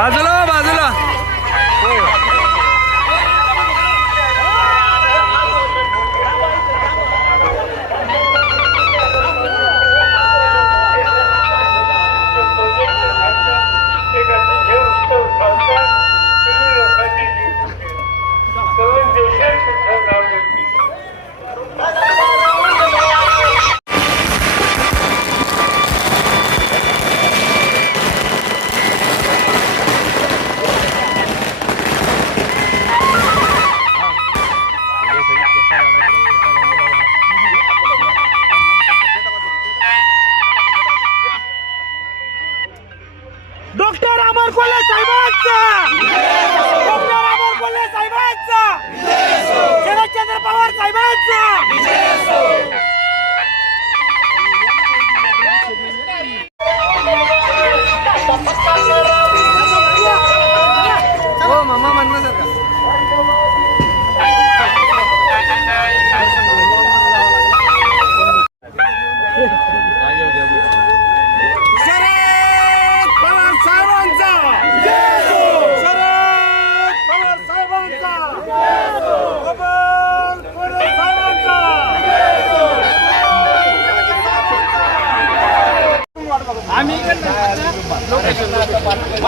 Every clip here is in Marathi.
咋子了 डॉक्टर अमर कोल्हे साहेबांचा! डॉक्टर अमर कोल्हे साहेबांचा! शरदचंद्र पवार साहेबांचा!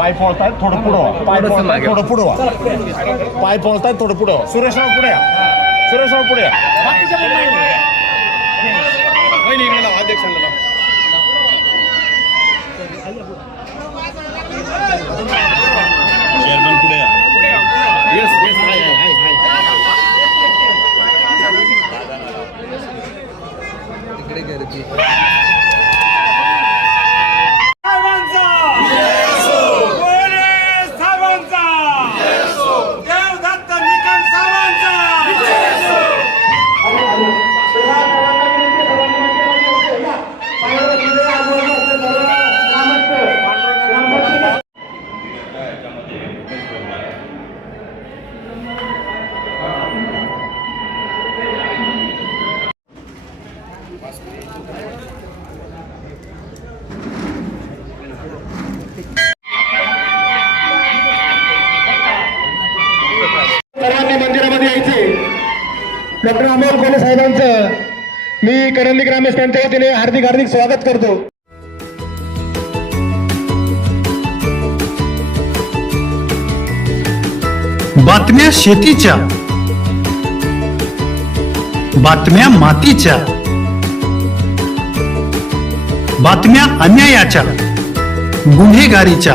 पाय पळतायत थोडं पुढं व्हा. पाय थोडंसं पळतायत मागे. थोडं पुढं व्हा. पाय पळतायत थोडं पुढं व्हा. सुरेशराव पुढे या. सुरेशराव पुढे या. चेअरमन पुढे या. तिकडे गर्दी डॉक्टर अमोल कोले साहेबांचं मी करंदी ग्रामस्थांच्या वतीने हार्दिक हार्दिक स्वागत करतो. बातम्या शेतीच्या बातम्या मातीच्या बातम्या अन्यायाच्या गुन्हेगारीच्या.